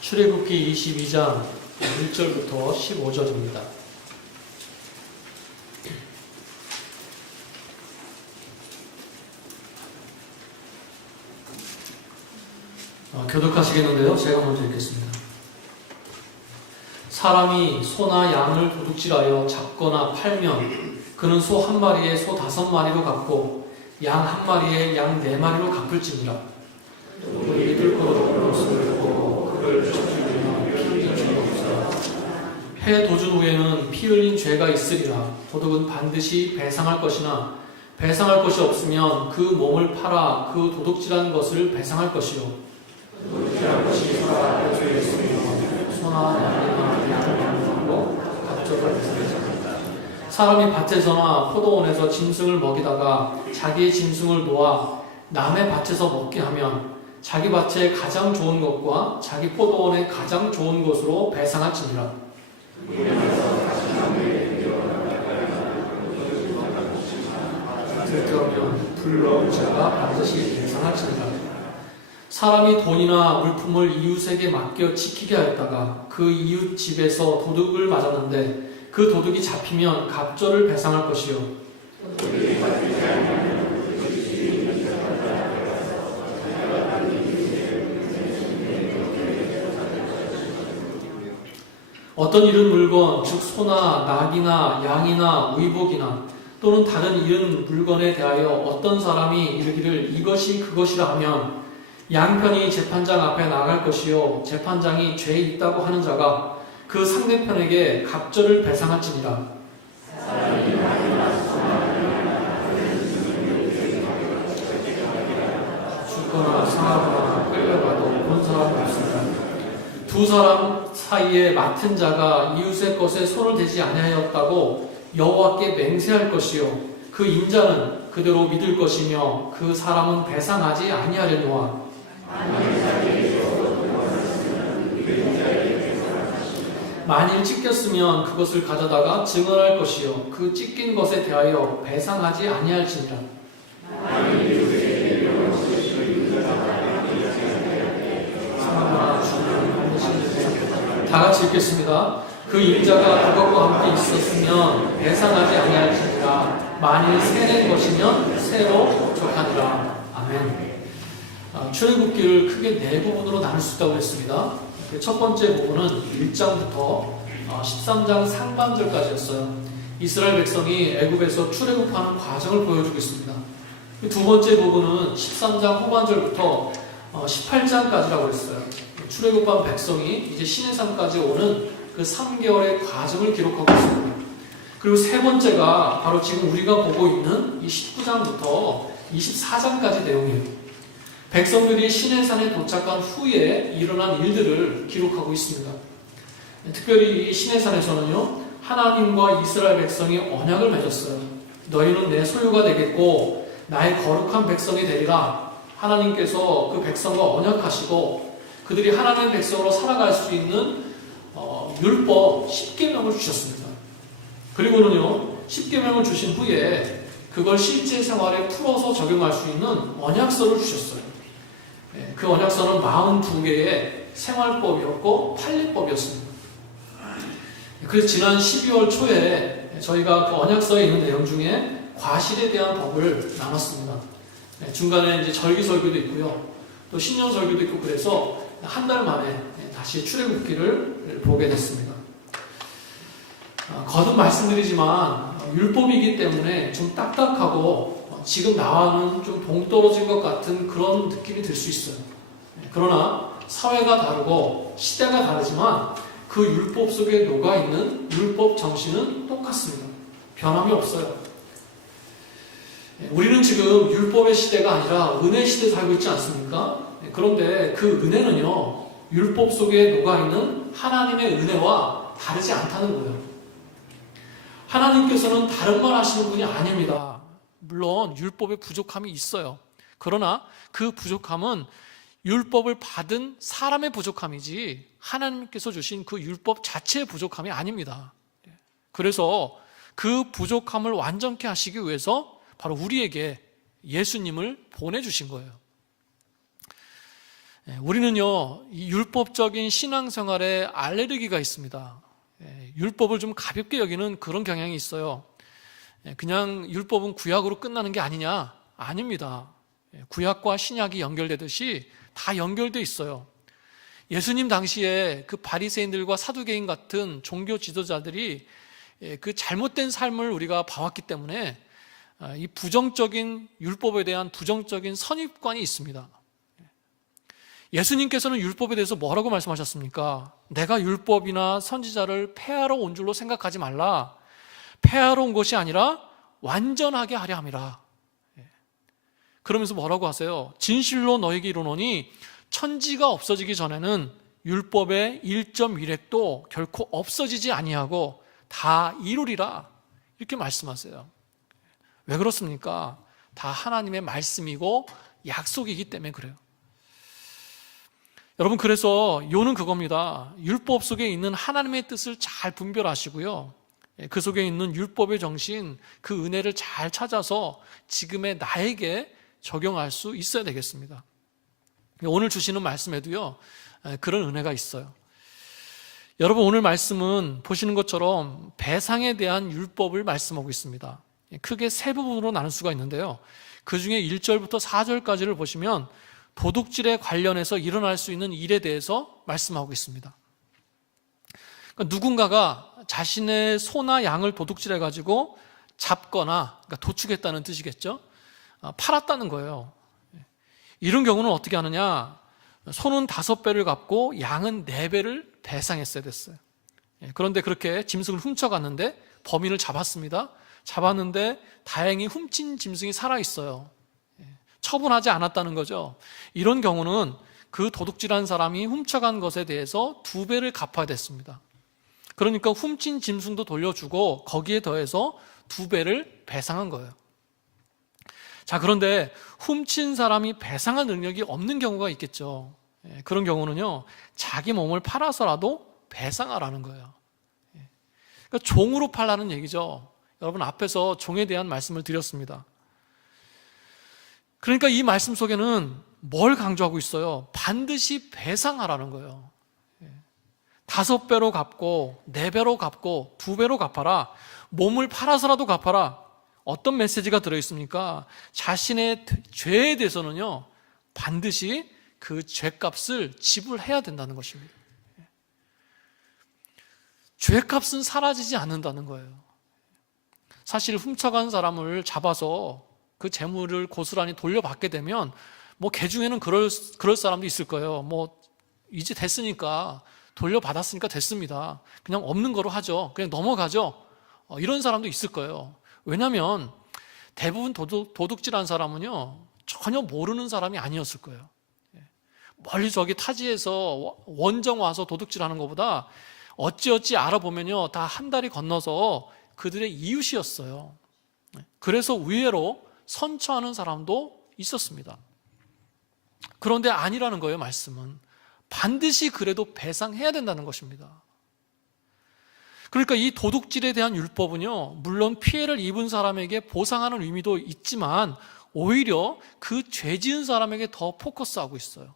출애굽기 22장 1절부터 15절입니다. 교독하시겠는데요. 제가 먼저 읽겠습니다. 사람이 소나 양을 도둑질하여 잡거나 팔면 그는 소 한 마리에 소 5마리로 갚고 양 한 마리에 양 4마리로 갚을지니라. 도둑이 뚫고 옷을 보고 그를 쫓으면 피 흘린 죄가 없으라. 해 도준 후에는 피 흘린 죄가 있으리라. 도둑은 반드시 배상할 것이나 배상할 것이 없으면 그 몸을 팔아 그 도둑질한 것을 배상할 것이요. 도둑질한 것이 소나 양이나 양으로 갑절을 배상하라. 사람이 밭에서나 포도원에서 짐승을 먹이다가 자기의 짐승을 놓아 남의 밭에서 먹게 하면 자기 밭에 가장 좋은 것과 자기 포도원에 가장 좋은 것으로 배상할지니라. 들떠오면 불로 자가 반드시 배상할지니라. 사람이 돈이나 물품을 이웃에게 맡겨 지키게 하였다가 그 이웃 집에서 도둑을 맞았는데 그 도둑이 잡히면 갑절을 배상할 것이요. 어떤 잃은 물건, 즉 소나 낙이나 양이나 의복이나 또는 다른 잃은 물건에 대하여 어떤 사람이 이르기를 이것이 그것이라 하면 양편이 재판장 앞에 나갈 것이요 재판장이 죄 있다고 하는 자가 그 상대편에게 갑절을 배상할지니라. 죽거나 상하거나 끌려가도 본 사람이 없습니다. 두 사람 사이에 맡은 자가 이웃의 것에 손을 대지 아니하였다고 여호와께 맹세할 것이요 그 인자는 그대로 믿을 것이며 그 사람은 배상하지 아니하려노와. 만일 찢겼으면 그것을 가져다가 증언할 것이요 그 찢긴 것에 대하여 배상하지 아니할지니라. 다 같이 읽겠습니다. 그 인자가 그것과 함께 있었으면 배상하지 아니할지니라. 만일 새낸 것이면 새로 족하니라. 아멘. 출애굽기를 크게 4부분으로 나눌 수 있다고 했습니다. 첫 번째 부분은 1장부터 13장 상반절까지였어요. 이스라엘 백성이 애굽에서 출애굽하는 과정을 보여주고 있습니다. 두 번째 부분은 13장 후반절부터 18장까지라고 했어요. 출애굽한 백성이 이제 시내산까지 오는 그 3개월의 과정을 기록하고 있습니다. 그리고 세 번째가 바로 지금 우리가 보고 있는 이 19장부터 24장까지 내용이에요. 백성들이 시내산에 도착한 후에 일어난 일들을 기록하고 있습니다. 특별히 이 시내산에서는요, 하나님과 이스라엘 백성이 언약을 맺었어요. 너희는 내 소유가 되겠고 나의 거룩한 백성이 되리라. 하나님께서 그 백성과 언약하시고 그들이 하나님의 백성으로 살아갈 수 있는 율법 10계명을 주셨습니다. 그리고는요, 10계명을 주신 후에 그걸 실제 생활에 풀어서 적용할 수 있는 언약서를 주셨어요. 그 언약서는 42개의 생활법이었고 판례법이었습니다. 그래서 지난 12월 초에 저희가 그 언약서에 있는 내용 중에 과실에 대한 법을 나눴습니다. 중간에 이제 절기 설교도 있고요. 또 신년 설교도 있고 그래서 한 달 만에 다시 출애굽기를 보게 됐습니다. 거듭 말씀드리지만 율법이기 때문에 좀 딱딱하고 지금 나와는 좀 동떨어진 것 같은 그런 느낌이 들 수 있어요. 그러나 사회가 다르고 시대가 다르지만 그 율법 속에 녹아있는 율법 정신은 똑같습니다. 변함이 없어요. 우리는 지금 율법의 시대가 아니라 은혜 시대에 살고 있지 않습니까? 그런데 그 은혜는요, 율법 속에 녹아있는 하나님의 은혜와 다르지 않다는 거예요. 하나님께서는 다른 말 하시는 분이 아닙니다. 물론 율법의 부족함이 있어요. 그러나 그 부족함은 율법을 받은 사람의 부족함이지 하나님께서 주신 그 율법 자체의 부족함이 아닙니다. 그래서 그 부족함을 완전케 하시기 위해서 바로 우리에게 예수님을 보내주신 거예요. 우리는요, 이 율법적인 신앙생활에 알레르기가 있습니다. 율법을 좀 가볍게 여기는 그런 경향이 있어요. 그냥 율법은 구약으로 끝나는 게 아니냐? 아닙니다. 구약과 신약이 연결되듯이 다 연결돼 있어요. 예수님 당시에 그 바리새인들과 사두개인 같은 종교 지도자들이 그 잘못된 삶을 우리가 봐왔기 때문에 이 부정적인 율법에 대한 부정적인 선입관이 있습니다. 예수님께서는 율법에 대해서 뭐라고 말씀하셨습니까? 내가 율법이나 선지자를 폐하러 온 줄로 생각하지 말라. 폐하러 온 것이 아니라 완전하게 하려 함이라. 그러면서 뭐라고 하세요? 진실로 너에게 이르노니 천지가 없어지기 전에는 율법의 1.1획도 결코 없어지지 아니하고 다 이루리라. 이렇게 말씀하세요. 왜 그렇습니까? 다 하나님의 말씀이고 약속이기 때문에 그래요. 여러분, 그래서 요는 그겁니다. 율법 속에 있는 하나님의 뜻을 잘 분별하시고요, 그 속에 있는 율법의 정신, 그 은혜를 잘 찾아서 지금의 나에게 적용할 수 있어야 되겠습니다. 오늘 주시는 말씀에도요, 그런 은혜가 있어요. 여러분, 오늘 말씀은 보시는 것처럼 배상에 대한 율법을 말씀하고 있습니다. 크게 세 부분으로 나눌 수가 있는데요, 그 중에 1절부터 4절까지를 보시면 도둑질에 관련해서 일어날 수 있는 일에 대해서 말씀하고 있습니다. 그러니까 누군가가 자신의 소나 양을 도둑질해가지고 잡거나, 그러니까 도축했다는 뜻이겠죠, 팔았다는 거예요. 이런 경우는 어떻게 하느냐? 소는 5배를 갚고 양은 4배를 배상했어야 됐어요. 그런데 그렇게 짐승을 훔쳐갔는데 범인을 잡았습니다. 잡았는데 다행히 훔친 짐승이 살아있어요. 처분하지 않았다는 거죠. 이런 경우는 그 도둑질한 사람이 훔쳐간 것에 대해서 2배를 갚아야 됐습니다. 그러니까 훔친 짐승도 돌려주고 거기에 더해서 2배를 배상한 거예요. 자, 그런데 훔친 사람이 배상할 능력이 없는 경우가 있겠죠. 그런 경우는요, 자기 몸을 팔아서라도 배상하라는 거예요. 그러니까 종으로 팔라는 얘기죠. 여러분, 앞에서 종에 대한 말씀을 드렸습니다. 그러니까 이 말씀 속에는 뭘 강조하고 있어요? 반드시 배상하라는 거예요. 5배로 갚고 4배로 갚고 2배로 갚아라. 몸을 팔아서라도 갚아라. 어떤 메시지가 들어있습니까? 자신의 죄에 대해서는요, 반드시 그 죄값을 지불해야 된다는 것입니다. 죄값은 사라지지 않는다는 거예요. 사실 훔쳐간 사람을 잡아서 그 재물을 고스란히 돌려받게 되면 뭐 개중에는 그럴 사람도 있을 거예요. 뭐 이제 됐으니까, 돌려받았으니까 됐습니다, 그냥 없는 거로 하죠, 그냥 넘어가죠, 이런 사람도 있을 거예요. 왜냐하면 대부분 도둑질한 사람은요, 전혀 모르는 사람이 아니었을 거예요. 멀리 저기 타지에서 원정 와서 도둑질하는 것보다 어찌어찌 알아보면요, 다 한 다리 건너서 그들의 이웃이었어요. 그래서 의외로 선처하는 사람도 있었습니다. 그런데 아니라는 거예요. 말씀은 반드시 그래도 배상해야 된다는 것입니다. 그러니까 이 도둑질에 대한 율법은요, 물론 피해를 입은 사람에게 보상하는 의미도 있지만 오히려 그 죄 지은 사람에게 더 포커스하고 있어요.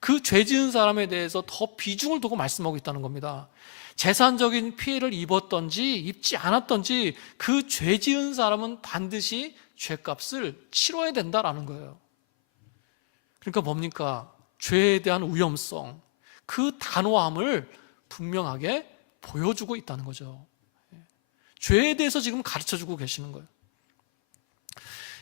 그 죄 지은 사람에 대해서 더 비중을 두고 말씀하고 있다는 겁니다. 재산적인 피해를 입었던지 입지 않았던지 그 죄 지은 사람은 반드시 죄값을 치러야 된다라는 거예요. 그러니까 뭡니까? 죄에 대한 위험성, 그 단호함을 분명하게 보여주고 있다는 거죠. 죄에 대해서 지금 가르쳐주고 계시는 거예요.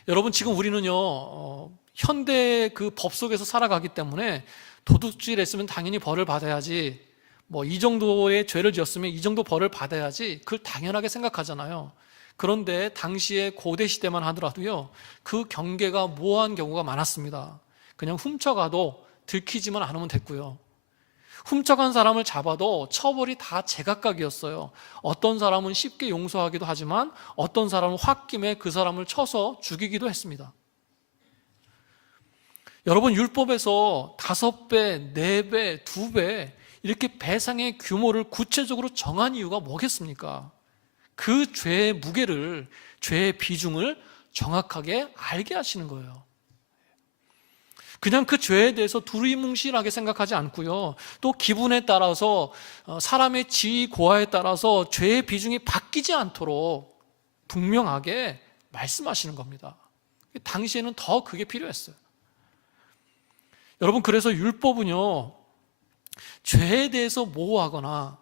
여러분, 지금 우리는요, 현대 그 법 속에서 살아가기 때문에 도둑질했으면 당연히 벌을 받아야지, 뭐 이 정도의 죄를 지었으면 이 정도 벌을 받아야지, 그걸 당연하게 생각하잖아요. 그런데 당시에 고대 시대만 하더라도요, 그 경계가 모호한 경우가 많았습니다. 그냥 훔쳐가도 들키지만 않으면 됐고요, 훔쳐간 사람을 잡아도 처벌이 다 제각각이었어요. 어떤 사람은 쉽게 용서하기도 하지만 어떤 사람은 홧김에 그 사람을 쳐서 죽이기도 했습니다. 여러분, 율법에서 5배, 4배, 2배 이렇게 배상의 규모를 구체적으로 정한 이유가 뭐겠습니까? 그 죄의 무게를, 죄의 비중을 정확하게 알게 하시는 거예요. 그냥 그 죄에 대해서 두리뭉실하게 생각하지 않고요. 또 기분에 따라서 사람의 지위 고하에 따라서 죄의 비중이 바뀌지 않도록 분명하게 말씀하시는 겁니다. 당시에는 더 그게 필요했어요. 여러분, 그래서 율법은요, 죄에 대해서 모호하거나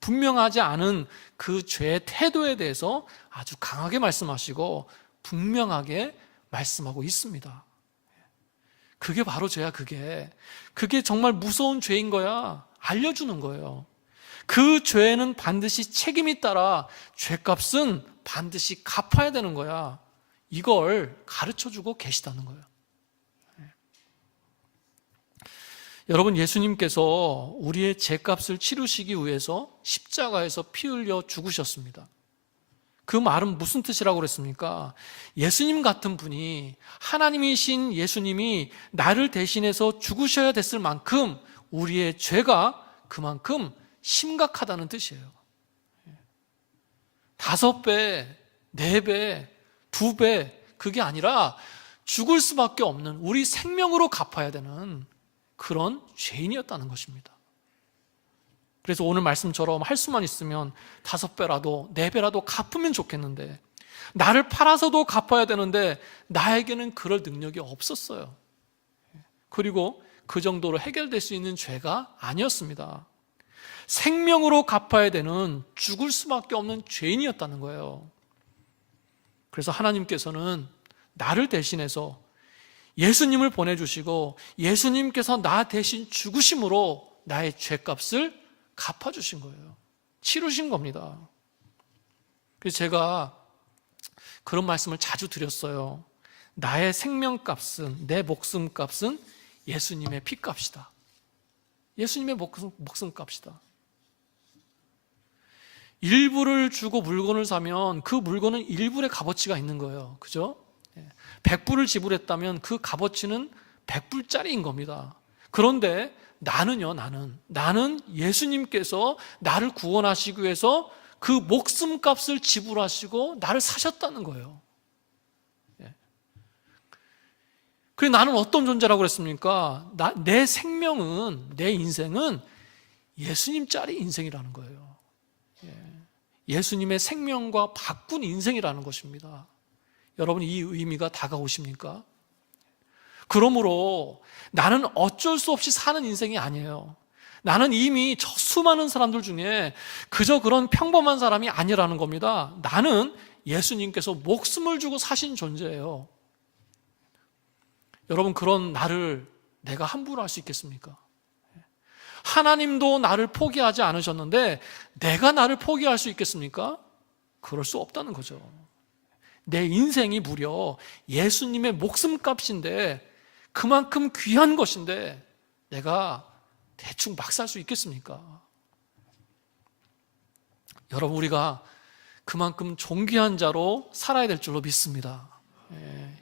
분명하지 않은 그 죄의 태도에 대해서 아주 강하게 말씀하시고 분명하게 말씀하고 있습니다. 그게 바로 죄야. 그게 정말 무서운 죄인 거야. 알려주는 거예요. 그 죄는 반드시 책임이 따라 죄값은 반드시 갚아야 되는 거야. 이걸 가르쳐주고 계시다는 거예요. 여러분, 예수님께서 우리의 죄값을 치르시기 위해서 십자가에서 피 흘려 죽으셨습니다. 그 말은 무슨 뜻이라고 그랬습니까? 예수님 같은 분이, 하나님이신 예수님이 나를 대신해서 죽으셔야 됐을 만큼 우리의 죄가 그만큼 심각하다는 뜻이에요. 5배, 4배, 2배, 그게 아니라 죽을 수밖에 없는, 우리 생명으로 갚아야 되는 그런 죄인이었다는 것입니다. 그래서 오늘 말씀처럼 할 수만 있으면 5배라도 4배라도 갚으면 좋겠는데, 나를 팔아서도 갚아야 되는데 나에게는 그럴 능력이 없었어요. 그리고 그 정도로 해결될 수 있는 죄가 아니었습니다. 생명으로 갚아야 되는, 죽을 수밖에 없는 죄인이었다는 거예요. 그래서 하나님께서는 나를 대신해서 예수님을 보내주시고 예수님께서 나 대신 죽으심으로 나의 죄값을 갚아주신 거예요. 치르신 겁니다. 그래서 제가 그런 말씀을 자주 드렸어요. 나의 생명값은, 내 목숨값은 예수님의 피값이다. 예수님의 목숨값이다. 일부를 주고 물건을 사면 그 물건은 일부의 값어치가 있는 거예요. 그죠? 100불을 지불했다면 그 값어치는 100불짜리인 겁니다. 그런데 나는 예수님께서 나를 구원하시기 위해서 그 목숨값을 지불하시고 나를 사셨다는 거예요. 그래서 나는 어떤 존재라고 그랬습니까? 내 생명은, 내 인생은 예수님짜리 인생이라는 거예요. 예수님의 생명과 바꾼 인생이라는 것입니다. 여러분, 이 의미가 다가오십니까? 그러므로 나는 어쩔 수 없이 사는 인생이 아니에요. 나는 이미 저 수많은 사람들 중에 그저 그런 평범한 사람이 아니라는 겁니다. 나는 예수님께서 목숨을 주고 사신 존재예요. 여러분, 그런 나를 내가 함부로 할 수 있겠습니까? 하나님도 나를 포기하지 않으셨는데 내가 나를 포기할 수 있겠습니까? 그럴 수 없다는 거죠. 내 인생이 무려 예수님의 목숨값인데, 그만큼 귀한 것인데 내가 대충 막 살 수 있겠습니까? 여러분, 우리가 그만큼 존귀한 자로 살아야 될 줄로 믿습니다.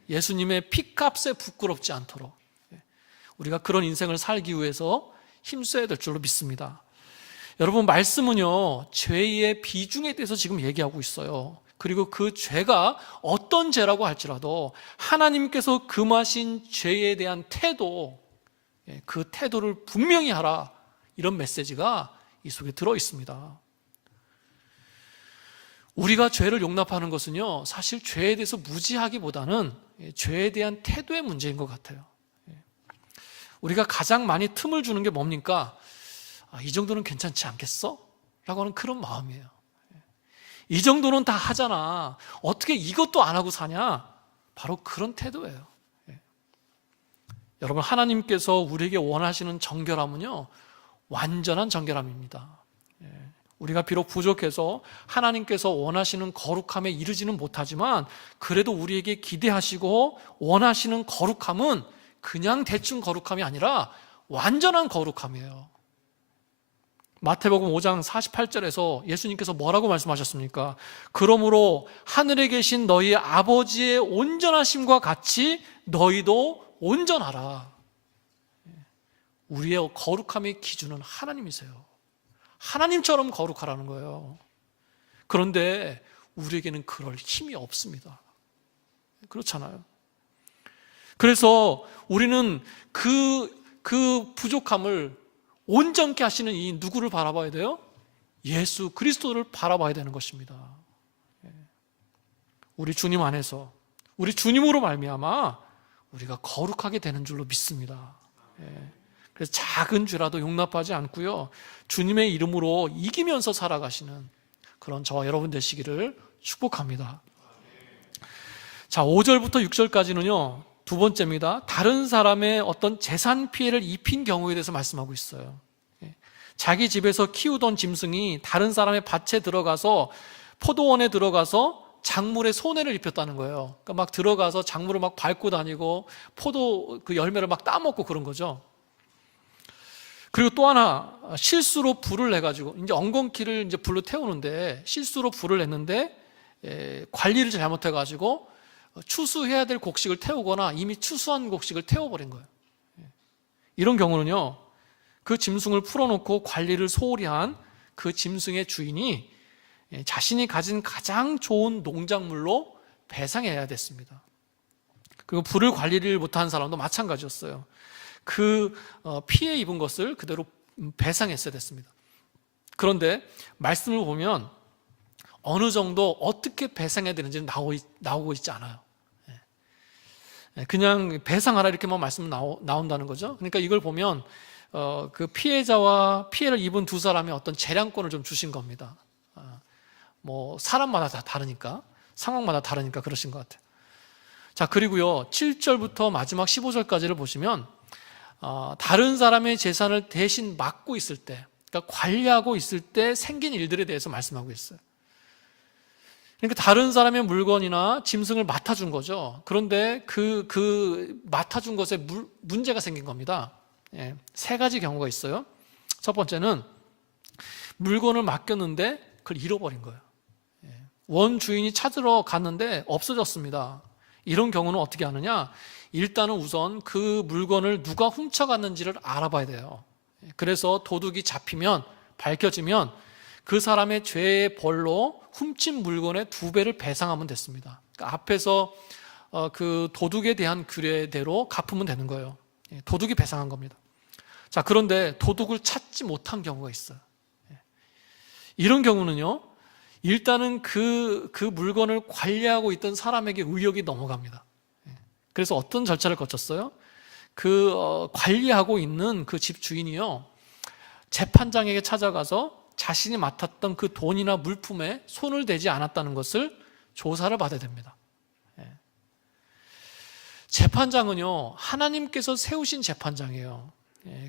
예수님의 피값에 부끄럽지 않도록 우리가 그런 인생을 살기 위해서 힘써야 될 줄로 믿습니다. 여러분, 말씀은요, 죄의 비중에 대해서 지금 얘기하고 있어요. 그리고 그 죄가 어떤 죄라고 할지라도 하나님께서 금하신 죄에 대한 태도, 그 태도를 분명히 하라, 이런 메시지가 이 속에 들어 있습니다. 우리가 죄를 용납하는 것은요, 사실 죄에 대해서 무지하기보다는 죄에 대한 태도의 문제인 것 같아요. 우리가 가장 많이 틈을 주는 게 뭡니까? 이 정도는 괜찮지 않겠어? 라고 하는 그런 마음이에요. 이 정도는 다 하잖아, 어떻게 이것도 안 하고 사냐? 바로 그런 태도예요. 여러분, 하나님께서 우리에게 원하시는 정결함은요, 완전한 정결함입니다. 우리가 비록 부족해서 하나님께서 원하시는 거룩함에 이르지는 못하지만, 그래도 우리에게 기대하시고 원하시는 거룩함은 그냥 대충 거룩함이 아니라 완전한 거룩함이에요. 마태복음 5장 48절에서 예수님께서 뭐라고 말씀하셨습니까? 그러므로 하늘에 계신 너희 아버지의 온전하심과 같이 너희도 온전하라. 우리의 거룩함의 기준은 하나님이세요. 하나님처럼 거룩하라는 거예요. 그런데 우리에게는 그럴 힘이 없습니다. 그렇잖아요. 그래서 우리는 그 부족함을 온전케 하시는 이 누구를 바라봐야 돼요? 예수 그리스도를 바라봐야 되는 것입니다. 우리 주님 안에서, 우리 주님으로 말미암아 우리가 거룩하게 되는 줄로 믿습니다. 그래서 작은 죄라도 용납하지 않고요, 주님의 이름으로 이기면서 살아가시는 그런 저와 여러분 되시기를 축복합니다. 자, 5절부터 6절까지는요 두 번째입니다. 다른 사람의 어떤 재산 피해를 입힌 경우에 대해서 말씀하고 있어요. 자기 집에서 키우던 짐승이 다른 사람의 밭에 들어가서, 포도원에 들어가서 작물에 손해를 입혔다는 거예요. 그러니까 막 들어가서 작물을 막 밟고 다니고 포도 그 열매를 막 따먹고 그런 거죠. 그리고 또 하나, 실수로 불을 내가지고 이제 엉겅퀴를 이제 불로 태우는데 실수로 불을 냈는데 관리를 잘못해가지고 추수해야 될 곡식을 태우거나 이미 추수한 곡식을 태워버린 거예요. 이런 경우는요, 그 짐승을 풀어놓고 관리를 소홀히 한 그 짐승의 주인이 자신이 가진 가장 좋은 농작물로 배상해야 됐습니다. 그리고 불을 관리를 못한 사람도 마찬가지였어요. 그 피해 입은 것을 그대로 배상했어야 됐습니다. 그런데 말씀을 보면 어느 정도 어떻게 배상해야 되는지는 나오고 있지 않아요. 그냥 배상하라 이렇게만 말씀 나온다는 거죠. 그러니까 이걸 보면 그 피해자와 피해를 입은 두 사람이 어떤 재량권을 좀 주신 겁니다. 뭐 사람마다 다 다르니까, 상황마다 다르니까 그러신 것 같아요. 자, 그리고요 7절부터 마지막 15절까지를 보시면 다른 사람의 재산을 대신 맡고 있을 때, 그러니까 관리하고 있을 때 생긴 일들에 대해서 말씀하고 있어요. 그러니까 다른 사람의 물건이나 짐승을 맡아준 거죠. 그런데 그 맡아준 것에 문제가 생긴 겁니다. 세 가지 경우가 있어요. 첫 번째는 물건을 맡겼는데 그걸 잃어버린 거예요. 원 주인이 찾으러 갔는데 없어졌습니다. 이런 경우는 어떻게 하느냐? 일단은 우선 그 물건을 누가 훔쳐갔는지를 알아봐야 돼요. 그래서 도둑이 잡히면, 밝혀지면 그 사람의 죄의 벌로 훔친 물건의 2배를 배상하면 됐습니다. 그러니까 앞에서 그 도둑에 대한 규례대로 갚으면 되는 거예요. 도둑이 배상한 겁니다. 자, 그런데 도둑을 찾지 못한 경우가 있어요. 이런 경우는요, 일단은 그 물건을 관리하고 있던 사람에게 의혹이 넘어갑니다. 그래서 어떤 절차를 거쳤어요? 관리하고 있는 그 집 주인이요, 재판장에게 찾아가서 자신이 맡았던 그 돈이나 물품에 손을 대지 않았다는 것을 조사를 받아야 됩니다. 재판장은요, 하나님께서 세우신 재판장이에요.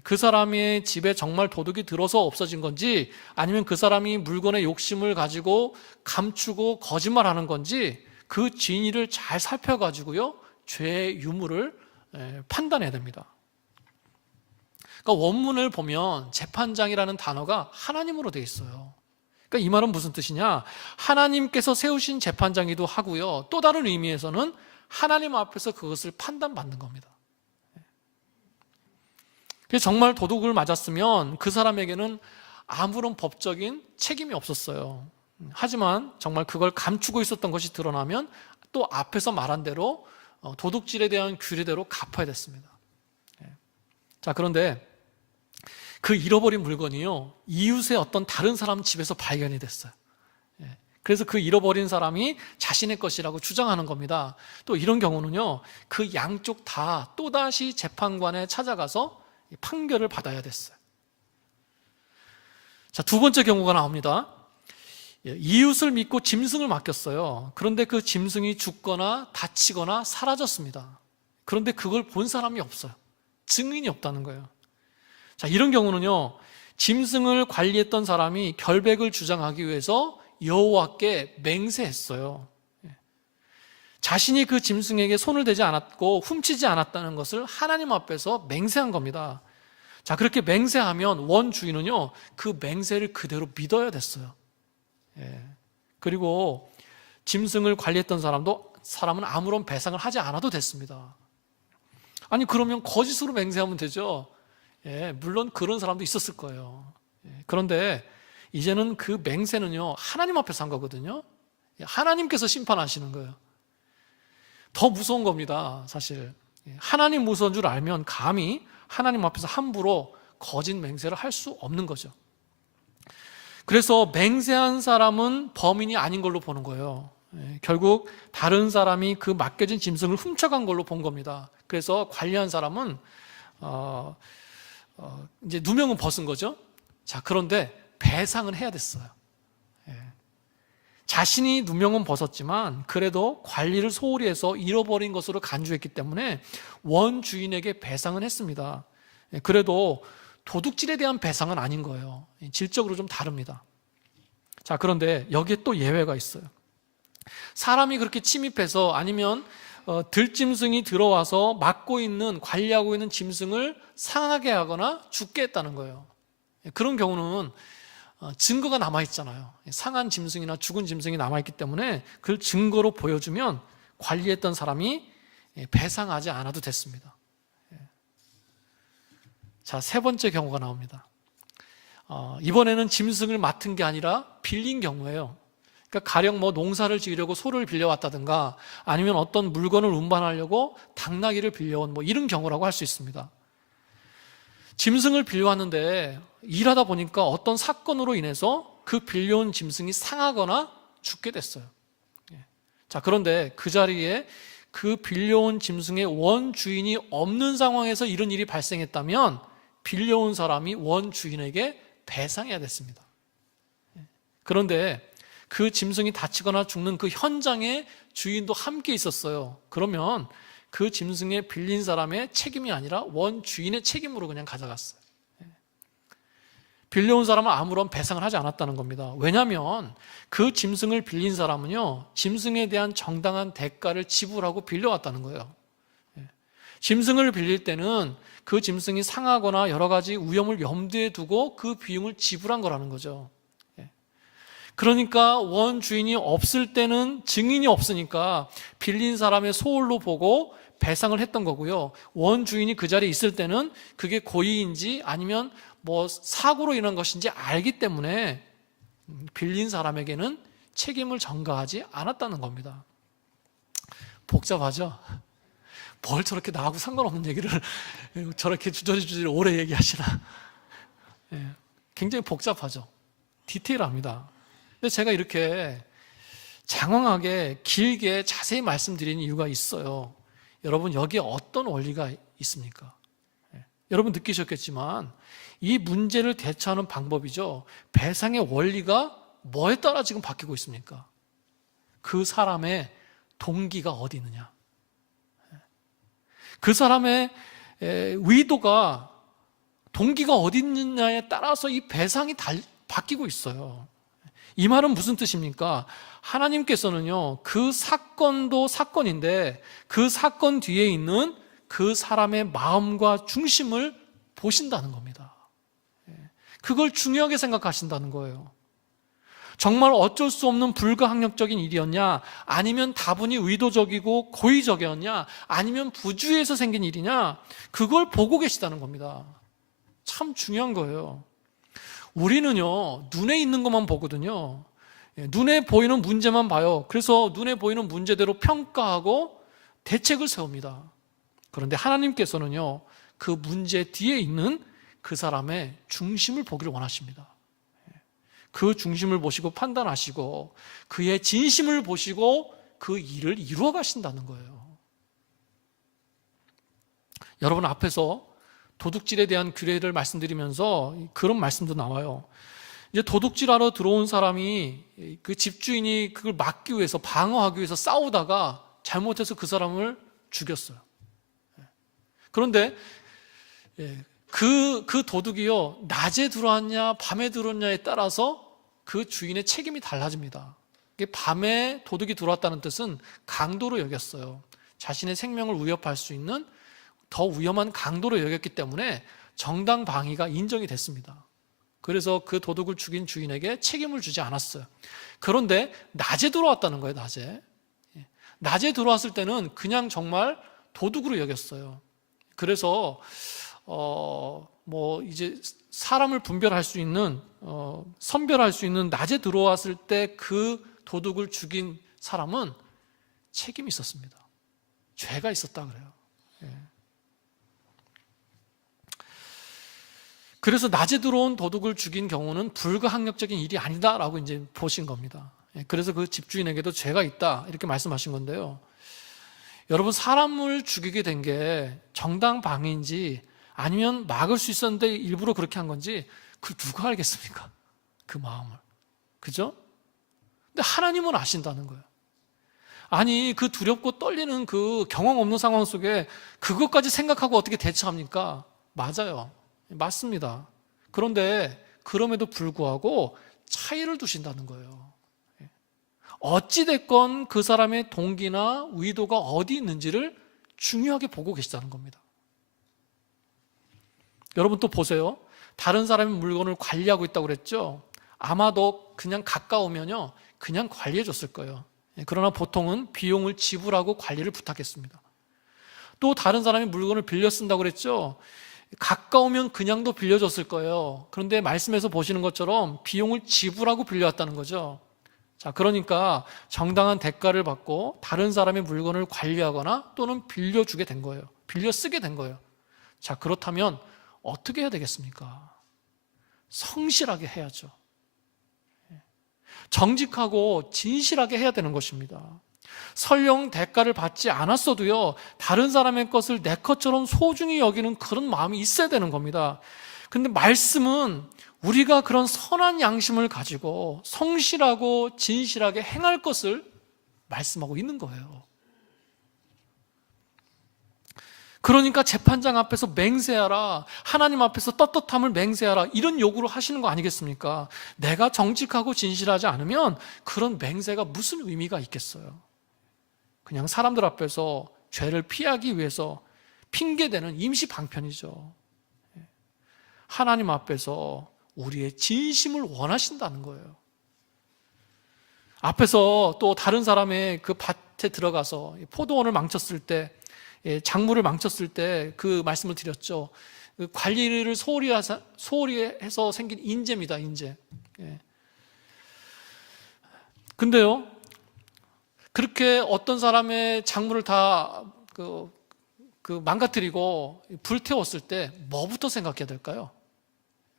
그 사람의 집에 정말 도둑이 들어서 없어진 건지, 아니면 그 사람이 물건의 욕심을 가지고 감추고 거짓말하는 건지, 그 진위를 잘 살펴가지고요 죄의 유무를 판단해야 됩니다. 그러니까 원문을 보면 재판장이라는 단어가 하나님으로 되어 있어요. 그러니까 이 말은 무슨 뜻이냐? 하나님께서 세우신 재판장이기도 하고요, 또 다른 의미에서는 하나님 앞에서 그것을 판단받는 겁니다. 그래서 정말 도둑을 맞았으면 그 사람에게는 아무런 법적인 책임이 없었어요. 하지만 정말 그걸 감추고 있었던 것이 드러나면 또 앞에서 말한 대로 도둑질에 대한 규례대로 갚아야 됐습니다. 자, 그런데 그 잃어버린 물건이요, 이웃의 어떤 다른 사람 집에서 발견이 됐어요. 그래서 그 잃어버린 사람이 자신의 것이라고 주장하는 겁니다. 또 이런 경우는요, 그 양쪽 다 또다시 재판관에 찾아가서 판결을 받아야 됐어요. 자, 두 번째 경우가 나옵니다. 이웃을 믿고 짐승을 맡겼어요. 그런데 그 짐승이 죽거나 다치거나 사라졌습니다. 그런데 그걸 본 사람이 없어요. 증인이 없다는 거예요. 자, 이런 경우는요, 짐승을 관리했던 사람이 결백을 주장하기 위해서 여호와께 맹세했어요. 자신이 그 짐승에게 손을 대지 않았고 훔치지 않았다는 것을 하나님 앞에서 맹세한 겁니다. 자, 그렇게 맹세하면 원 주인은요, 그 맹세를 그대로 믿어야 됐어요. 그리고 짐승을 관리했던 사람은 아무런 배상을 하지 않아도 됐습니다. 아니, 그러면 거짓으로 맹세하면 되죠. 물론 그런 사람도 있었을 거예요. 그런데 이제는 그 맹세는요, 하나님 앞에서 한 거거든요. 하나님께서 심판하시는 거예요. 더 무서운 겁니다, 사실. 하나님 무서운 줄 알면 감히 하나님 앞에서 함부로 거짓 맹세를 할 수 없는 거죠. 그래서 맹세한 사람은 범인이 아닌 걸로 보는 거예요. 결국 다른 사람이 그 맡겨진 짐승을 훔쳐간 걸로 본 겁니다. 그래서 관리한 사람은 이제 누명은 벗은 거죠. 자, 그런데 배상은 해야 됐어요. 자신이 누명은 벗었지만 그래도 관리를 소홀히 해서 잃어버린 것으로 간주했기 때문에 원 주인에게 배상은 했습니다. 그래도 도둑질에 대한 배상은 아닌 거예요. 질적으로 좀 다릅니다. 자, 그런데 여기에 또 예외가 있어요. 사람이 그렇게 침입해서 아니면 들짐승이 들어와서 맡고 있는, 관리하고 있는 짐승을 상하게 하거나 죽게 했다는 거예요. 그런 경우는 증거가 남아있잖아요. 상한 짐승이나 죽은 짐승이 남아있기 때문에 그걸 증거로 보여주면 관리했던 사람이 배상하지 않아도 됐습니다. 자, 세 번째 경우가 나옵니다. 이번에는 짐승을 맡은 게 아니라 빌린 경우예요. 그러니까 가령 농사를 지으려고 소를 빌려왔다든가 아니면 어떤 물건을 운반하려고 당나귀를 빌려온 이런 경우라고 할 수 있습니다. 짐승을 빌려왔는데 일하다 보니까 어떤 사건으로 인해서 그 빌려온 짐승이 상하거나 죽게 됐어요. 자, 그런데 그 자리에 그 빌려온 짐승의 원 주인이 없는 상황에서 이런 일이 발생했다면 빌려온 사람이 원 주인에게 배상해야 됐습니다. 그런데 그 짐승이 다치거나 죽는 그 현장에 주인도 함께 있었어요. 그러면 그 짐승에 빌린 사람의 책임이 아니라 원 주인의 책임으로 그냥 가져갔어요. 빌려온 사람은 아무런 배상을 하지 않았다는 겁니다. 왜냐하면 그 짐승을 빌린 사람은요, 짐승에 대한 정당한 대가를 지불하고 빌려왔다는 거예요. 짐승을 빌릴 때는 그 짐승이 상하거나 여러 가지 위험을 염두에 두고 그 비용을 지불한 거라는 거죠. 그러니까 원 주인이 없을 때는 증인이 없으니까 빌린 사람의 소홀로 보고 배상을 했던 거고요. 원 주인이 그 자리에 있을 때는 그게 고의인지 아니면 사고로 인한 것인지 알기 때문에 빌린 사람에게는 책임을 전가하지 않았다는 겁니다. 복잡하죠? 뭘 저렇게 나하고 상관없는 얘기를 저렇게 주저리 오래 얘기하시나. 굉장히 복잡하죠. 디테일합니다. 근데 제가 이렇게 장황하게 길게 자세히 말씀드리는 이유가 있어요. 여러분, 여기에 어떤 원리가 있습니까? 여러분 느끼셨겠지만 이 문제를 대처하는 방법이죠. 배상의 원리가 뭐에 따라 지금 바뀌고 있습니까? 그 사람의 동기가 어디 있느냐, 그 사람의 의도가, 동기가 어디 있느냐에 따라서 이 배상이 바뀌고 있어요. 이 말은 무슨 뜻입니까? 하나님께서는요, 그 사건도 사건인데 그 사건 뒤에 있는 그 사람의 마음과 중심을 보신다는 겁니다. 그걸 중요하게 생각하신다는 거예요. 정말 어쩔 수 없는 불가항력적인 일이었냐, 아니면 다분히 의도적이고 고의적이었냐, 아니면 부주의해서 생긴 일이냐, 그걸 보고 계시다는 겁니다. 참 중요한 거예요. 우리는요, 눈에 있는 것만 보거든요. 눈에 보이는 문제만 봐요. 그래서 눈에 보이는 문제대로 평가하고 대책을 세웁니다. 그런데 하나님께서는요, 그 문제 뒤에 있는 그 사람의 중심을 보기를 원하십니다. 그 중심을 보시고 판단하시고 그의 진심을 보시고 그 일을 이루어 가신다는 거예요. 여러분, 앞에서 도둑질에 대한 규례를 말씀드리면서 그런 말씀도 나와요. 이제 도둑질하러 들어온 사람이 그 집주인이 그걸 막기 위해서, 방어하기 위해서 싸우다가 잘못해서 그 사람을 죽였어요. 그런데 그 도둑이요, 낮에 들어왔냐 밤에 들어왔냐에 따라서 그 주인의 책임이 달라집니다. 밤에 도둑이 들어왔다는 뜻은 강도로 여겼어요. 자신의 생명을 위협할 수 있는 더 위험한 강도로 여겼기 때문에 정당 방위가 인정이 됐습니다. 그래서 그 도둑을 죽인 주인에게 책임을 주지 않았어요. 그런데 낮에 들어왔다는 거예요. 낮에 들어왔을 때는 그냥 정말 도둑으로 여겼어요. 그래서 이제 사람을 분별할 수 있는, 선별할 수 있는, 낮에 들어왔을 때 그 도둑을 죽인 사람은 책임이 있었습니다. 죄가 있었다 그래요. 그래서 낮에 들어온 도둑을 죽인 경우는 불가항력적인 일이 아니다라고 이제 보신 겁니다. 그래서 그 집주인에게도 죄가 있다 이렇게 말씀하신 건데요. 여러분, 사람을 죽이게 된 게 정당방위인지 아니면 막을 수 있었는데 일부러 그렇게 한 건지 그걸 누가 알겠습니까? 그 마음을. 그죠? 근데 하나님은 아신다는 거예요. 아니, 그 두렵고 떨리는 그 경험 없는 상황 속에 그것까지 생각하고 어떻게 대처합니까? 맞아요. 맞습니다. 그런데 그럼에도 불구하고 차이를 두신다는 거예요. 어찌됐건 그 사람의 동기나 의도가 어디 있는지를 중요하게 보고 계시다는 겁니다. 여러분 또 보세요. 다른 사람의 물건을 관리하고 있다고 그랬죠? 아마도 그냥 가까우면요, 그냥 관리해 줬을 거예요. 그러나 보통은 비용을 지불하고 관리를 부탁했습니다. 또 다른 사람이 물건을 빌려 쓴다고 그랬죠? 가까우면 그냥도 빌려줬을 거예요. 그런데 말씀에서 보시는 것처럼 비용을 지불하고 빌려왔다는 거죠. 자, 그러니까 정당한 대가를 받고 다른 사람의 물건을 관리하거나 또는 빌려주게 된 거예요. 빌려 쓰게 된 거예요. 자, 그렇다면 어떻게 해야 되겠습니까? 성실하게 해야죠. 정직하고 진실하게 해야 되는 것입니다. 설령 대가를 받지 않았어도요, 다른 사람의 것을 내 것처럼 소중히 여기는 그런 마음이 있어야 되는 겁니다. 근데 말씀은 우리가 그런 선한 양심을 가지고 성실하고 진실하게 행할 것을 말씀하고 있는 거예요. 그러니까 재판장 앞에서 맹세하라, 하나님 앞에서 떳떳함을 맹세하라, 이런 요구를 하시는 거 아니겠습니까? 내가 정직하고 진실하지 않으면 그런 맹세가 무슨 의미가 있겠어요? 그냥 사람들 앞에서 죄를 피하기 위해서 핑계대는 임시 방편이죠. 하나님 앞에서 우리의 진심을 원하신다는 거예요. 앞에서 또 다른 사람의 그 밭에 들어가서 포도원을 망쳤을 때, 작물을 망쳤을 때 그 말씀을 드렸죠. 관리를 소홀히 해서 생긴 인재입니다, 인재. 근데요, 그렇게 어떤 사람의 작물을 다 망가뜨리고 불태웠을 때 뭐부터 생각해야 될까요?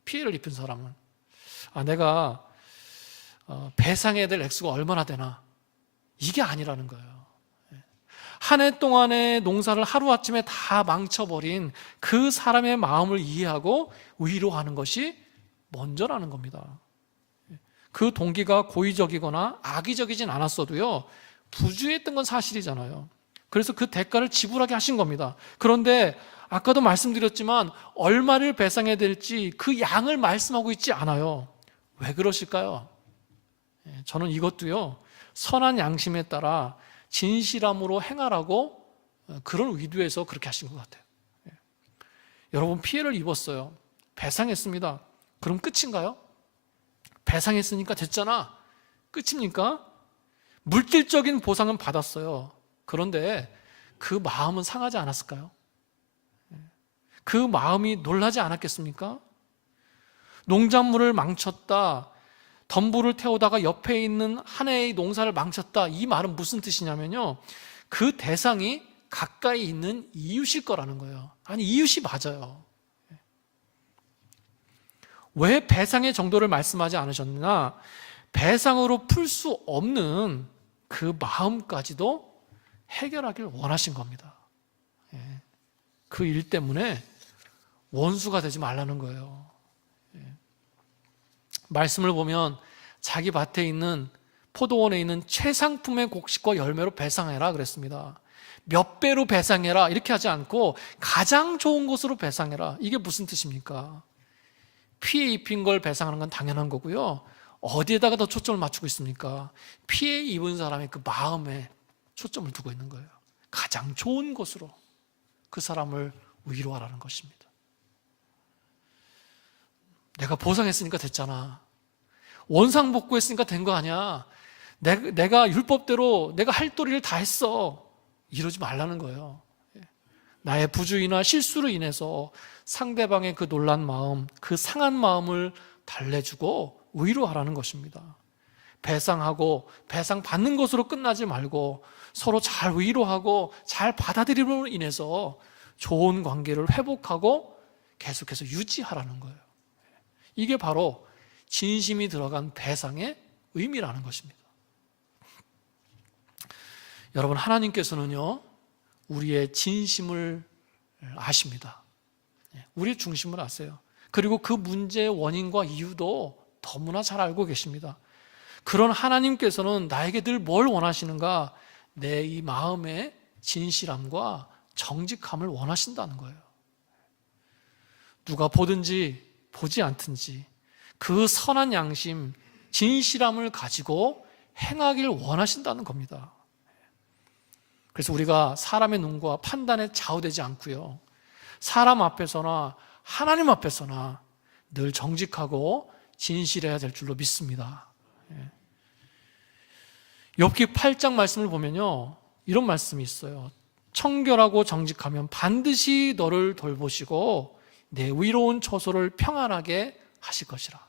피해를 입힌 사람은 내가 배상해야 될 액수가 얼마나 되나, 이게 아니라는 거예요. 한 해 동안의 농사를 하루아침에 다 망쳐버린 그 사람의 마음을 이해하고 위로하는 것이 먼저라는 겁니다. 그 동기가 고의적이거나 악의적이진 않았어도요, 부주의했던 건 사실이잖아요. 그래서 그 대가를 지불하게 하신 겁니다. 그런데 아까도 말씀드렸지만 얼마를 배상해야 될지 그 양을 말씀하고 있지 않아요. 왜 그러실까요? 저는 이것도요, 선한 양심에 따라 진실함으로 행하라고 그런 의도에서 그렇게 하신 것 같아요. 여러분, 피해를 입었어요. 배상했습니다. 그럼 끝인가요? 배상했으니까 됐잖아. 끝입니까? 물질적인 보상은 받았어요. 그런데 그 마음은 상하지 않았을까요? 그 마음이 놀라지 않았겠습니까? 농작물을 망쳤다, 덤불을 태우다가 옆에 있는 한 해의 농사를 망쳤다, 이 말은 무슨 뜻이냐면요, 그 대상이 가까이 있는 이웃일 거라는 거예요. 아니, 이웃이 맞아요. 왜 배상의 정도를 말씀하지 않으셨나? 배상으로 풀 수 없는 그 마음까지도 해결하길 원하신 겁니다. 그 일 때문에 원수가 되지 말라는 거예요. 말씀을 보면 자기 밭에 있는 포도원에 있는 최상품의 곡식과 열매로 배상해라 그랬습니다. 몇 배로 배상해라 이렇게 하지 않고 가장 좋은 것으로 배상해라. 이게 무슨 뜻입니까? 피해 입힌 걸 배상하는 건 당연한 거고요, 어디에다가 더 초점을 맞추고 있습니까? 피해 입은 사람의 그 마음에 초점을 두고 있는 거예요. 가장 좋은 것으로 그 사람을 위로하라는 것입니다. 내가 보상했으니까 됐잖아, 원상복구했으니까 된 거 아니야, 내가 율법대로 내가 할 도리를 다 했어, 이러지 말라는 거예요. 나의 부주의나 실수로 인해서 상대방의 그 놀란 마음, 그 상한 마음을 달래주고 위로하라는 것입니다. 배상하고 배상받는 것으로 끝나지 말고 서로 잘 위로하고 잘 받아들임으로 인해서 좋은 관계를 회복하고 계속해서 유지하라는 거예요. 이게 바로 진심이 들어간 배상의 의미라는 것입니다. 여러분, 하나님께서는요, 우리의 진심을 아십니다. 우리의 중심을 아세요. 그리고 그 문제의 원인과 이유도 너무나 잘 알고 계십니다. 그런 하나님께서는 나에게 늘 뭘 원하시는가? 내 이 마음의 진실함과 정직함을 원하신다는 거예요. 누가 보든지 보지 않든지 그 선한 양심, 진실함을 가지고 행하길 원하신다는 겁니다. 그래서 우리가 사람의 눈과 판단에 좌우되지 않고요, 사람 앞에서나 하나님 앞에서나 늘 정직하고 진실해야 될 줄로 믿습니다. 욥기 8장 말씀을 보면요, 이런 말씀이 있어요. 청결하고 정직하면 반드시 너를 돌보시고 내 위로운 처소를 평안하게 하실 것이라.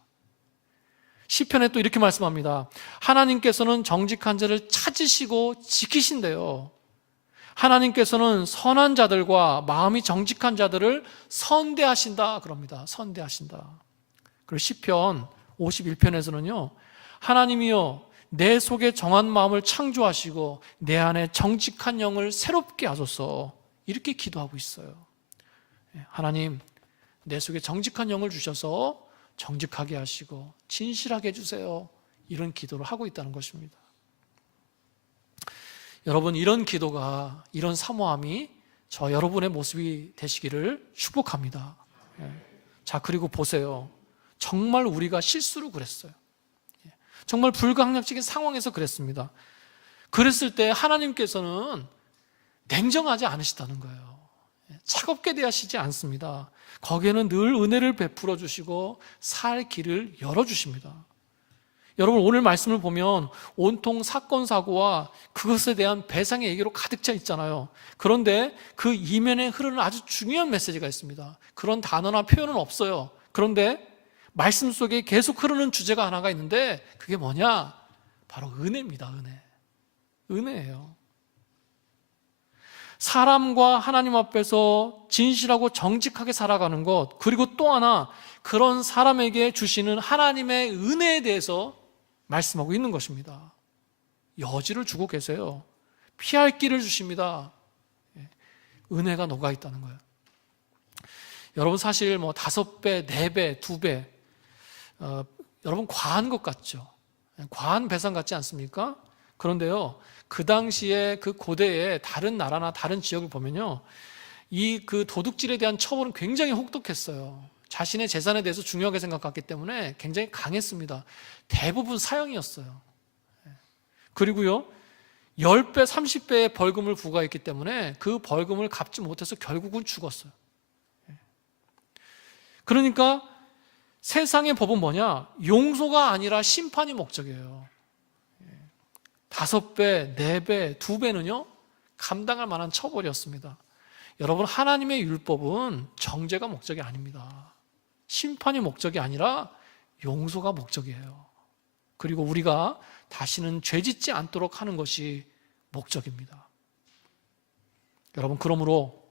시편에 또 이렇게 말씀합니다. 하나님께서는 정직한 자를 찾으시고 지키신대요. 하나님께서는 선한 자들과 마음이 정직한 자들을 선대하신다 그럽니다. 선대하신다. 그리고 시편 51편에서는요, 하나님이여 내 속에 정한 마음을 창조하시고 내 안에 정직한 영을 새롭게 하소서, 이렇게 기도하고 있어요. 하나님, 내 속에 정직한 영을 주셔서 정직하게 하시고 진실하게 해주세요, 이런 기도를 하고 있다는 것입니다. 여러분, 이런 기도가, 이런 사모함이 저 여러분의 모습이 되시기를 축복합니다. 자, 그리고 보세요. 정말 우리가 실수로 그랬어요. 정말 불가항력적인 상황에서 그랬습니다. 그랬을 때 하나님께서는 냉정하지 않으시다는 거예요. 차갑게 대하시지 않습니다. 거기에는 늘 은혜를 베풀어 주시고 살 길을 열어주십니다. 여러분, 오늘 말씀을 보면 온통 사건 사고와 그것에 대한 배상의 얘기로 가득 차 있잖아요. 그런데 그 이면에 흐르는 아주 중요한 메시지가 있습니다. 그런 단어나 표현은 없어요. 그런데 말씀 속에 계속 흐르는 주제가 하나가 있는데 그게 뭐냐? 바로 은혜입니다. 은혜. 은혜예요. 사람과 하나님 앞에서 진실하고 정직하게 살아가는 것, 그리고 또 하나, 그런 사람에게 주시는 하나님의 은혜에 대해서 말씀하고 있는 것입니다. 여지를 주고 계세요. 피할 길을 주십니다. 은혜가 녹아 있다는 거예요. 여러분, 사실 5배, 4배, 2배, 여러분 과한 것 같죠? 과한 배상 같지 않습니까? 그런데요, 그 당시에 그 고대의 다른 나라나 다른 지역을 보면요, 이 그 도둑질에 대한 처벌은 굉장히 혹독했어요. 자신의 재산에 대해서 중요하게 생각했기 때문에 굉장히 강했습니다. 대부분 사형이었어요. 그리고요, 10배, 30배의 벌금을 부과했기 때문에 그 벌금을 갚지 못해서 결국은 죽었어요. 그러니까 세상의 법은 뭐냐? 용서가 아니라 심판이 목적이에요. 5배, 4배, 2배는요, 감당할 만한 처벌이었습니다. 여러분, 하나님의 율법은 정죄가 목적이 아닙니다. 심판이 목적이 아니라 용서가 목적이에요. 그리고 우리가 다시는 죄 짓지 않도록 하는 것이 목적입니다. 여러분, 그러므로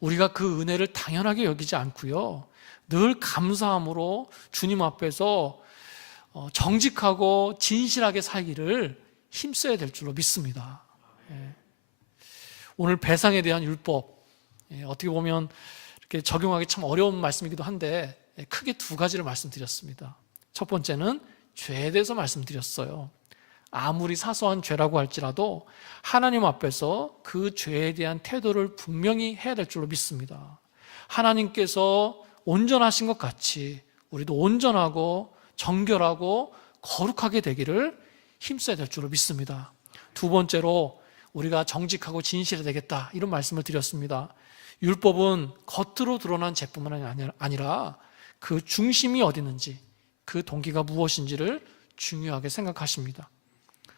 우리가 그 은혜를 당연하게 여기지 않고요, 늘 감사함으로 주님 앞에서 정직하고 진실하게 살기를 힘써야 될 줄로 믿습니다. 오늘 배상에 대한 율법, 어떻게 보면 이렇게 적용하기 참 어려운 말씀이기도 한데 크게 2가지를 말씀드렸습니다. 첫 번째는 죄에 대해서 말씀드렸어요. 아무리 사소한 죄라고 할지라도 하나님 앞에서 그 죄에 대한 태도를 분명히 해야 될 줄로 믿습니다. 하나님께서 온전하신 것 같이 우리도 온전하고 정결하고 거룩하게 되기를 힘써야 될 줄로 믿습니다. 2번째로 우리가 정직하고 진실해야 되겠다, 이런 말씀을 드렸습니다. 율법은 겉으로 드러난 죄뿐만 아니라 그 중심이 어디 있는지, 그 동기가 무엇인지를 중요하게 생각하십니다.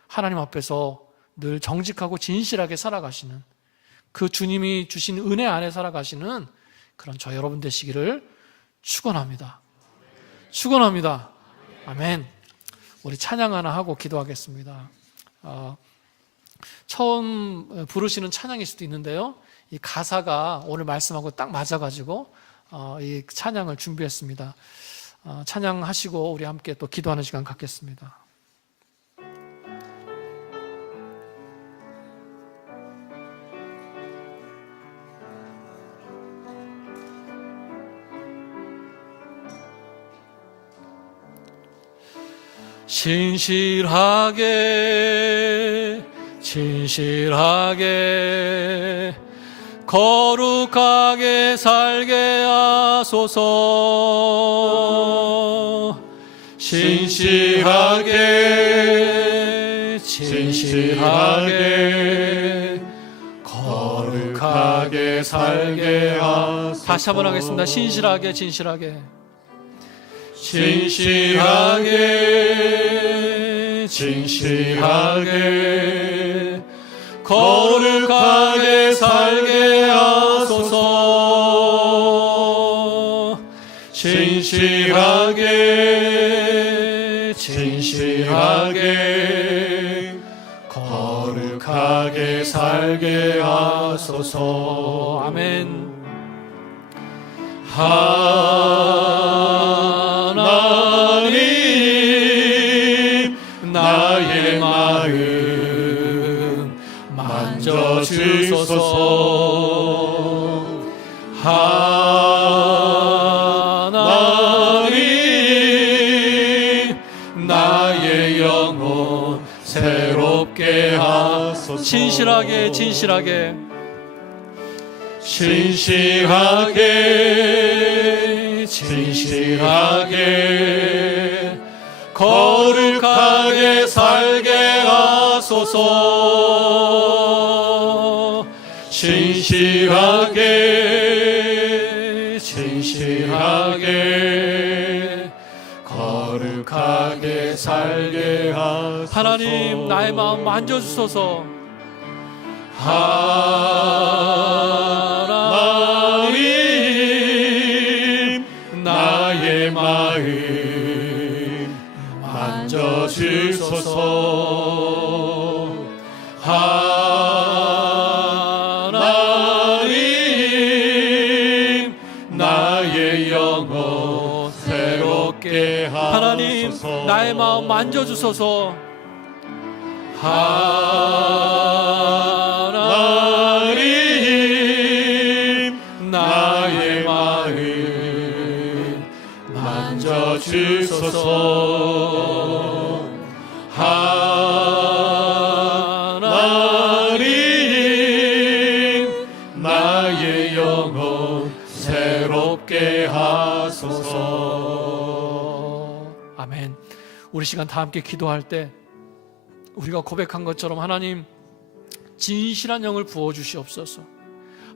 하나님 앞에서 늘 정직하고 진실하게 살아가시는, 그 주님이 주신 은혜 안에 살아가시는 그런 저 여러분 되시기를 축원합니다. 축원합니다. 아멘. 우리 찬양 하나 하고 기도하겠습니다. 처음 부르시는 찬양일 수도 있는데요, 이 가사가 오늘 말씀하고 딱 맞아가지고 이 찬양을 준비했습니다. 찬양하시고 우리 함께 또 기도하는 시간 갖겠습니다. 진실하게 진실하게 거룩하게 살게 하소서. 진실하게 진실하게 거룩하게 살게 하소서. 다시 한번 하겠습니다. 진실하게 진실하게 진실하게 진실하게 거룩하게 살게 하소서. 진실하게 진실하게 거룩하게 살게 하소서. 아멘. 하나님 나의 마음 만져주소서. 하나님 나의 영혼 새롭게 하소서. 진실하게 진실하게 진실하게 진실하게 거룩하게 살게 하소서. 진실하게 진실하게 거룩하게 살게 하소서. 하나님 나의 마음 만져주소서. 하나님 나의 마음 만져주소서. 하나님 나의 영혼 새롭게 하소서. 하나님 나의 마음 만져주소서. 하나님 나의 마음 만져주소서. 하나님 나의 영혼 새롭게 하소서. 아멘. 우리 시간 다 함께 기도할 때 우리가 고백한 것처럼 하나님 진실한 영을 부어주시옵소서.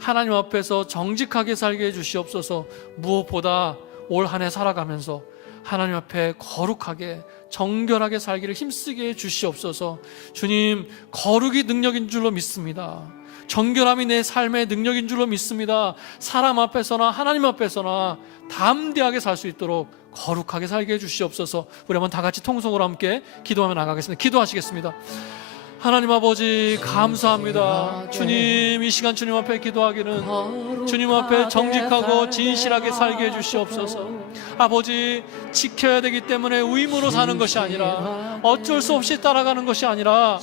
하나님 앞에서 정직하게 살게 해주시옵소서. 무엇보다 올 한 해 살아가면서 하나님 앞에 거룩하게 정결하게 살기를 힘쓰게 해주시옵소서. 주님, 거룩이 능력인 줄로 믿습니다. 정결함이 내 삶의 능력인 줄로 믿습니다. 사람 앞에서나 하나님 앞에서나 담대하게 살 수 있도록 거룩하게 살게 해주시옵소서. 우리 한번 다 같이 통성으로 함께 기도하며 나가겠습니다. 기도하시겠습니다. 하나님 아버지 감사합니다. 주님, 이 시간 주님 앞에 기도하기는 주님 앞에 정직하고 진실하게 살게 해주시옵소서. 아버지, 지켜야 되기 때문에 의무로 사는 것이 아니라 어쩔 수 없이 따라가는 것이 아니라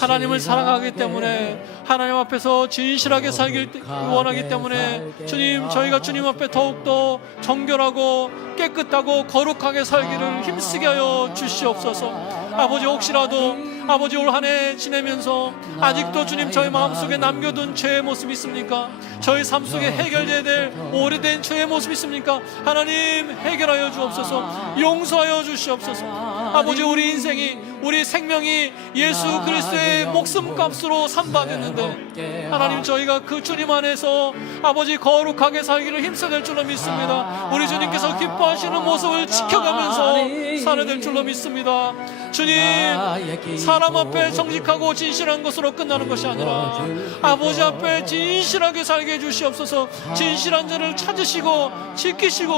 하나님을 사랑하기 때문에 하나님 앞에서 진실하게 살길 원하기 때문에 주님, 저희가 주님 앞에 더욱더 정결하고 깨끗하고 거룩하게 살기를 힘쓰게 하여 주시옵소서. 아버지, 혹시라도 아버지 올 한 해 지내면서 아직도 주님 저희 마음속에 남겨둔 죄의 모습이 있습니까? 저희 삶 속에 해결돼야 될 오래된 죄의 모습이 있습니까? 하나님 해결하여 주옵소서. 용서하여 주시옵소서. 아버지, 우리 인생이, 우리 생명이 예수 그리스도의 목숨값으로 산받았는데 하나님, 저희가 그 주님 안에서 아버지 거룩하게 살기를 힘써야 될 줄로 믿습니다. 우리 주님께서 기뻐하시는 모습을 지켜가면서 살아야 될 줄로 믿습니다. 주님, 사람 앞에 정직하고 진실한 것으로 끝나는 것이 아니라 아버지 앞에 진실하게 살게 해주시옵소서. 진실한 자를 찾으시고 지키시고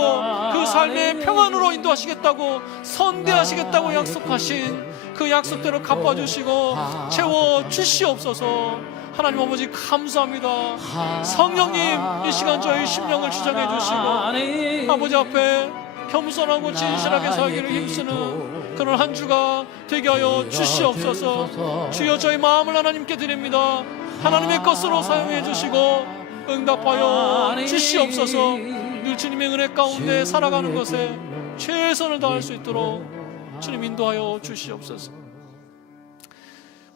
그 삶의 평안으로 인도하시겠다고, 선대하시겠다고 약속하신 그 약속대로 갚아주시고 채워주시옵소서. 하나님 아버지 감사합니다. 성령님 이 시간 저희 심령을 주장해 주시고 아버지 앞에 겸손하고 진실하게 살기를 힘쓰는 그런 한 주가 되게 하여 주시옵소서. 주여 저희 마음을 하나님께 드립니다. 하나님의 것으로 사용해 주시고 응답하여 주시옵소서. 늘 주님의 은혜 가운데 살아가는 것에 최선을 다할 수 있도록 주님 인도하여 주시옵소서.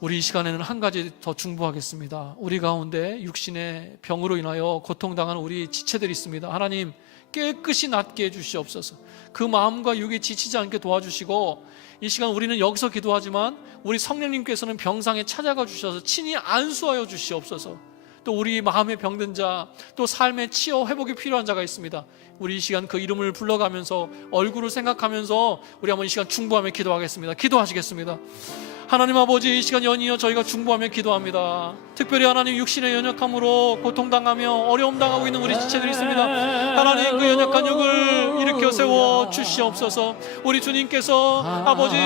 우리 이 시간에는 한 가지 더 중보하겠습니다. 우리 가운데 육신의 병으로 인하여 고통당하는 우리 지체들이 있습니다. 하나님 깨끗이 낫게 해주시옵소서. 그 마음과 육이 지치지 않게 도와주시고 이 시간 우리는 여기서 기도하지만 우리 성령님께서는 병상에 찾아가 주셔서 친히 안수하여 주시옵소서. 또 우리 마음에 병든 자, 또 삶의 치유 회복이 필요한 자가 있습니다. 우리 이 시간 그 이름을 불러가면서 얼굴을 생각하면서 우리 한번 이 시간 중보하며 기도하겠습니다. 기도하시겠습니다. 하나님 아버지 이 시간 연이어 저희가 중보하며 기도합니다. 특별히 하나님 육신의 연약함으로 고통당하며 어려움 당하고 있는 우리 지체들이 있습니다. 하나님 그 연약한 육을 일으켜 세워 주시옵소서. 우리 주님께서 아버지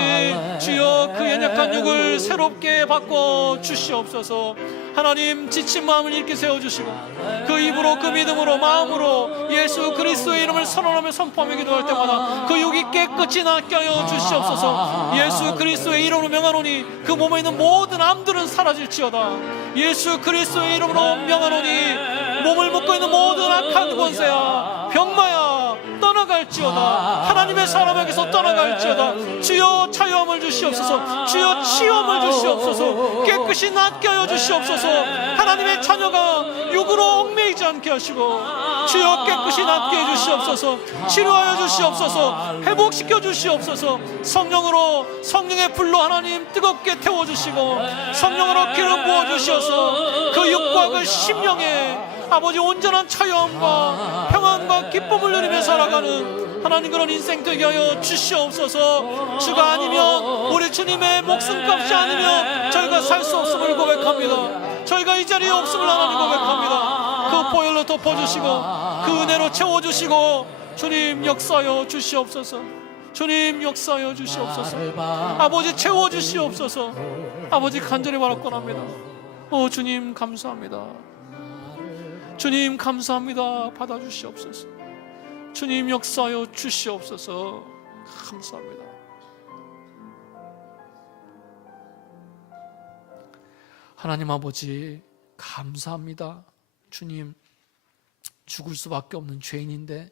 주여 그 연약한 육을 새롭게 바꿔 주시옵소서. 하나님 지친 마음을 일으켜 세워주시고 그 입으로 그 믿음으로 마음으로 예수 그리스도의 이름을 선언하며 선포하며 기도할 때마다 그 육이 깨끗이 낫게 하여 주시옵소서. 예수 그리스도의 이름으로 명하노니 그 몸에 있는 모든 암들은 사라질지어다. 예수 그리스도의 이름으로 명하노니 몸을 묶고 있는 모든 악한 권세야 병마야 떠나갈지어다. 하나님의 사람에게서 떠나갈지어다. 주여 자유함을 주시옵소서. 주여 치유함을 주시옵소서. 깨끗이 낫게 하여 주시옵소서. 하나님의 자녀가 육으로 얽매이지 않게 하시고 주여 깨끗이 낫게 해주시옵소서. 치료하여 주시옵소서. 회복시켜 주시옵소서. 성령으로 성령의 불로 하나님 뜨겁게 태워주시고 성령으로 기름 부어주셔서 그 육과 그 심령에 아버지 온전한 자유함과 평안과 기쁨을 누리며 살아가는 하나님 그런 인생 되게 하여 주시옵소서. 주가 아니면 우리 주님의 목숨값이 아니면 저희가 살 수 없음을 고백합니다. 저희가 이 자리에 없음을 하나님 고백합니다. 그 보혈로 덮어주시고 그 은혜로 채워주시고 주님 역사하여 주시옵소서. 주님 역사하여 주시옵소서. 아버지 채워주시옵소서. 아버지 간절히 바라옵니다. 오 주님 감사합니다. 주님 감사합니다. 받아주시옵소서. 주님 역사하여 주시옵소서. 감사합니다. 하나님 아버지 감사합니다. 주님 죽을 수밖에 없는 죄인인데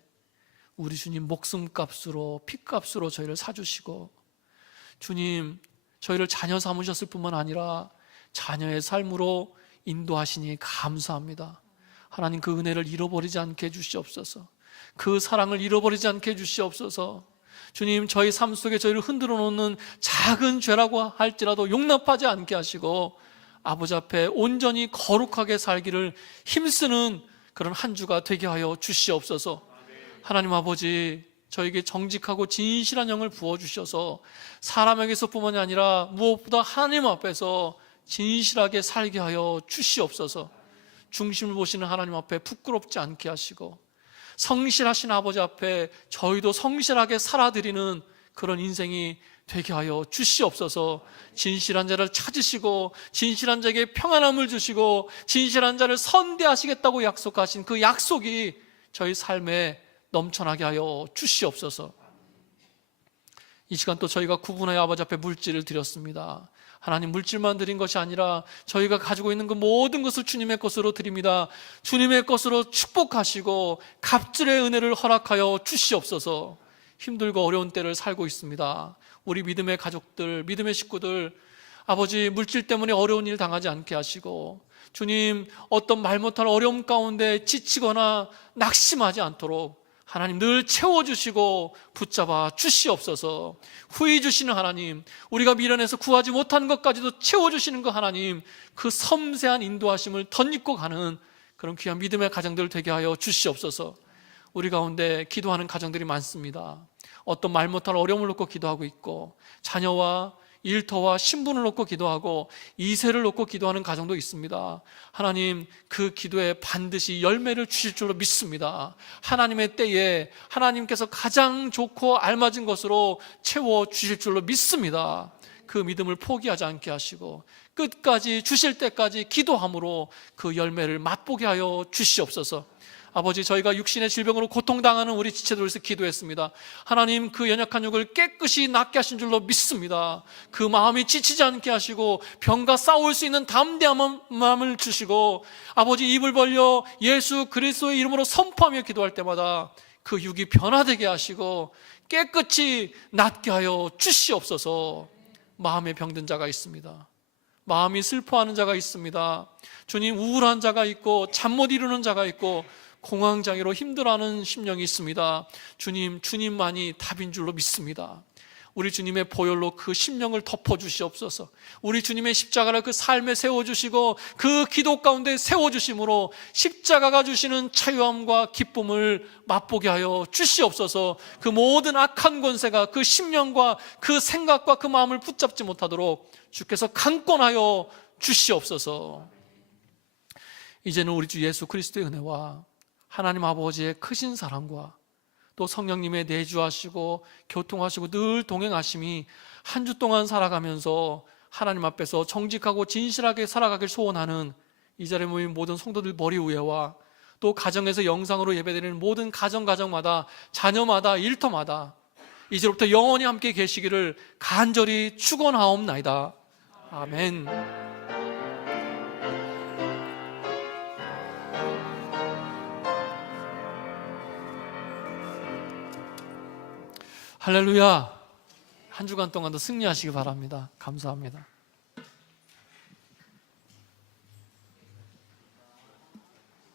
우리 주님 목숨값으로 피값으로 저희를 사주시고 주님 저희를 자녀 삼으셨을 뿐만 아니라 자녀의 삶으로 인도하시니 감사합니다. 하나님 그 은혜를 잃어버리지 않게 해주시옵소서. 그 사랑을 잃어버리지 않게 해주시옵소서. 주님 저희 삶 속에 저희를 흔들어 놓는 작은 죄라고 할지라도 용납하지 않게 하시고 아버지 앞에 온전히 거룩하게 살기를 힘쓰는 그런 한 주가 되게 하여 주시옵소서. 하나님 아버지 저에게 정직하고 진실한 영을 부어주셔서 사람에게서뿐만이 아니라 무엇보다 하나님 앞에서 진실하게 살게 하여 주시옵소서. 중심을 보시는 하나님 앞에 부끄럽지 않게 하시고 성실하신 아버지 앞에 저희도 성실하게 살아드리는 그런 인생이 되게 하여 주시옵소서. 진실한 자를 찾으시고 진실한 자에게 평안함을 주시고 진실한 자를 선대하시겠다고 약속하신 그 약속이 저희 삶에 넘쳐나게 하여 주시옵소서. 이 시간 또 저희가 구분하여 아버지 앞에 물질을 드렸습니다. 하나님 물질만 드린 것이 아니라 저희가 가지고 있는 그 모든 것을 주님의 것으로 드립니다. 주님의 것으로 축복하시고 갑절의 은혜를 허락하여 주시옵소서. 힘들고 어려운 때를 살고 있습니다. 우리 믿음의 가족들, 믿음의 식구들 아버지 물질 때문에 어려운 일 당하지 않게 하시고 주님 어떤 말 못할 어려움 가운데 지치거나 낙심하지 않도록 하나님 늘 채워주시고 붙잡아 주시옵소서. 후히 주시는 하나님, 우리가 미련해서 구하지 못한 것까지도 채워주시는 그 하나님, 그 섬세한 인도하심을 덧입고 가는 그런 귀한 믿음의 가정들 되게 하여 주시옵소서. 우리 가운데 기도하는 가정들이 많습니다. 어떤 말 못할 어려움을 놓고 기도하고 있고 자녀와 일터와 신분을 놓고 기도하고 이세를 놓고 기도하는 가정도 있습니다. 하나님 그 기도에 반드시 열매를 주실 줄로 믿습니다. 하나님의 때에 하나님께서 가장 좋고 알맞은 것으로 채워주실 줄로 믿습니다. 그 믿음을 포기하지 않게 하시고 끝까지 주실 때까지 기도함으로 그 열매를 맛보게 하여 주시옵소서. 아버지, 저희가 육신의 질병으로 고통당하는 우리 지체들을 위해서 기도했습니다. 하나님, 그 연약한 육을 깨끗이 낫게 하신 줄로 믿습니다. 그 마음이 지치지 않게 하시고 병과 싸울 수 있는 담대한 마음을 주시고, 아버지, 입을 벌려 예수 그리스도의 이름으로 선포하며 기도할 때마다 그 육이 변화되게 하시고 깨끗이 낫게 하여 주시옵소서. 마음에 병든 자가 있습니다. 마음이 슬퍼하는 자가 있습니다. 주님, 우울한 자가 있고 잠 못 이루는 자가 있고 공황장애로 힘들어하는 심령이 있습니다. 주님, 주님만이 답인 줄로 믿습니다. 우리 주님의 보혈로 그 심령을 덮어주시옵소서. 우리 주님의 십자가를 그 삶에 세워주시고 그 기도 가운데 세워주심으로 십자가가 주시는 자유함과 기쁨을 맛보게 하여 주시옵소서. 그 모든 악한 권세가 그 심령과 그 생각과 그 마음을 붙잡지 못하도록 주께서 강권하여 주시옵소서. 이제는 우리 주 예수 그리스도의 은혜와 하나님 아버지의 크신 사랑과 또 성령님의 내주하시고 교통하시고 늘 동행하심이 한 주 동안 살아가면서 하나님 앞에서 정직하고 진실하게 살아가길 소원하는 이 자리에 모인 모든 성도들 머리 위에와 또 가정에서 영상으로 예배드리는 모든 가정마다 자녀마다 일터마다 이제부터 영원히 함께 계시기를 간절히 축원하옵나이다. 아멘. 할렐루야. 한 주간 동안도 승리하시기 바랍니다. 감사합니다.